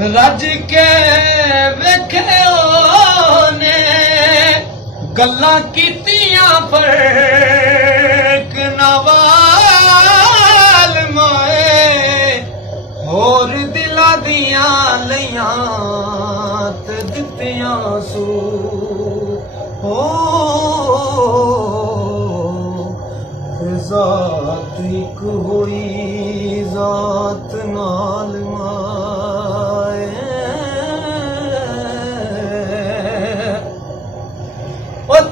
रज के वेखियो ने गल्लां कीतियां फर्क नवाल माए होर दिलां दियां लइयां ते दित्तियां सू हो ज़ात इक होई ज़ात नाल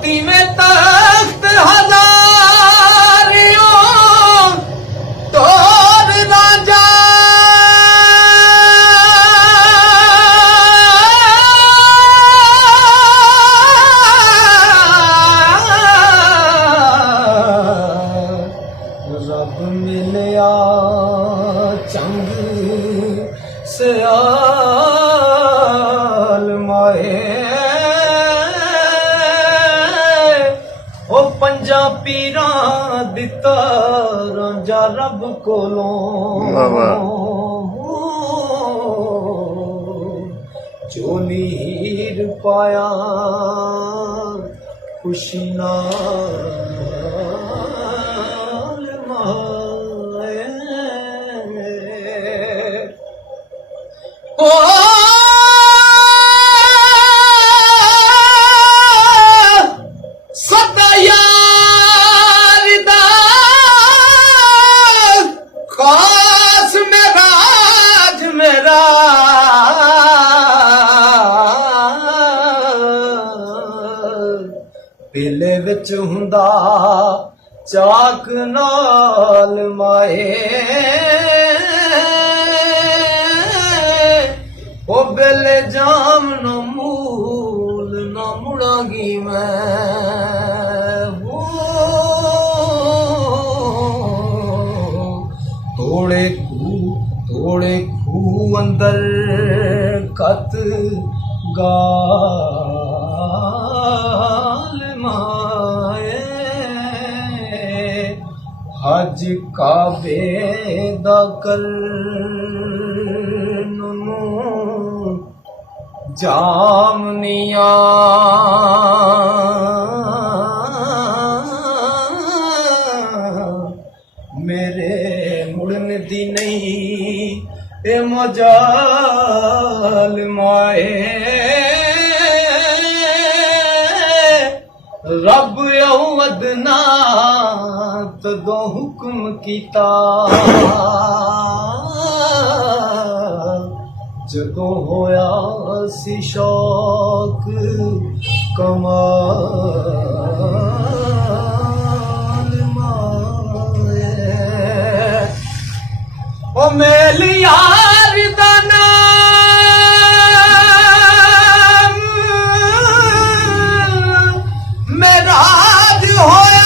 में तख्त हजारियों तोर राजा रब मिलया चंग सयाल माए पंजा पीरां दिता रांझा रब कोलों चोली हीर पाया खुशी नाल माए ओ पेले विच हुंदा चाक नाल माए ओ बेले जाम न मूल न मुड़ांगी मैं थोड़े खू अंदर कत गाल माए हज काबे दा करनू जामनिया मेरे मुड़न दी नहीं ए मजाल माए रब अवदना तदों हुक्म कीता जदों होया सी शौक कमाल माए ओ मेल यार दा नाम मेराज होया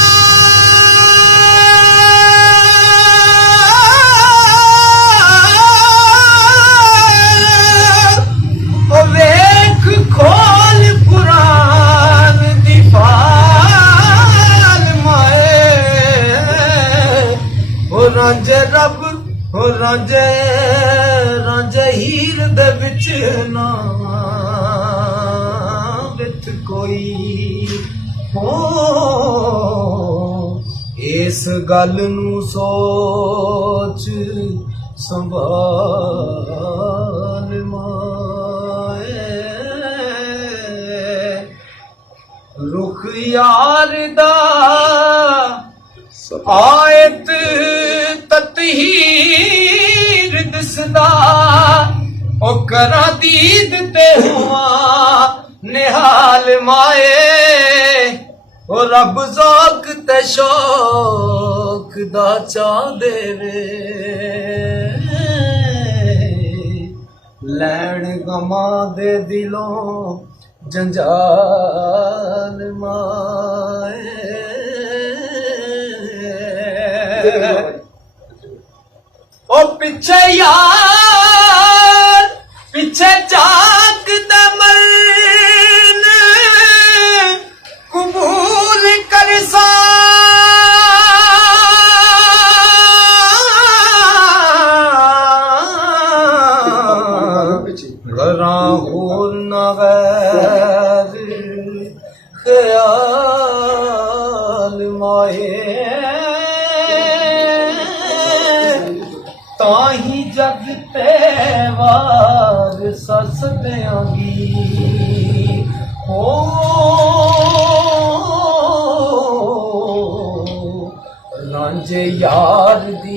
ओ वेख खोल कुरान दी फाल माए ओ रांझे रब हो रांझे हीर दे विच ना विथ कोई हो इस गल नू सोच संभाल माए रुख यार दा आयत ततहीर दिसदा ओ करा दीद ते हुआ निहाल माए ओ रब ज़ौक ते शौक दा चा देवे लैण गमा दे दिलों जंजाल माए ओ पिछे यार पिछे चाक दमन कबूल कर सा पीछे ਸਦਿਆਂਗੀ ਹੋ ਰਾਂਝੇ ਯਾਰ ਦੀ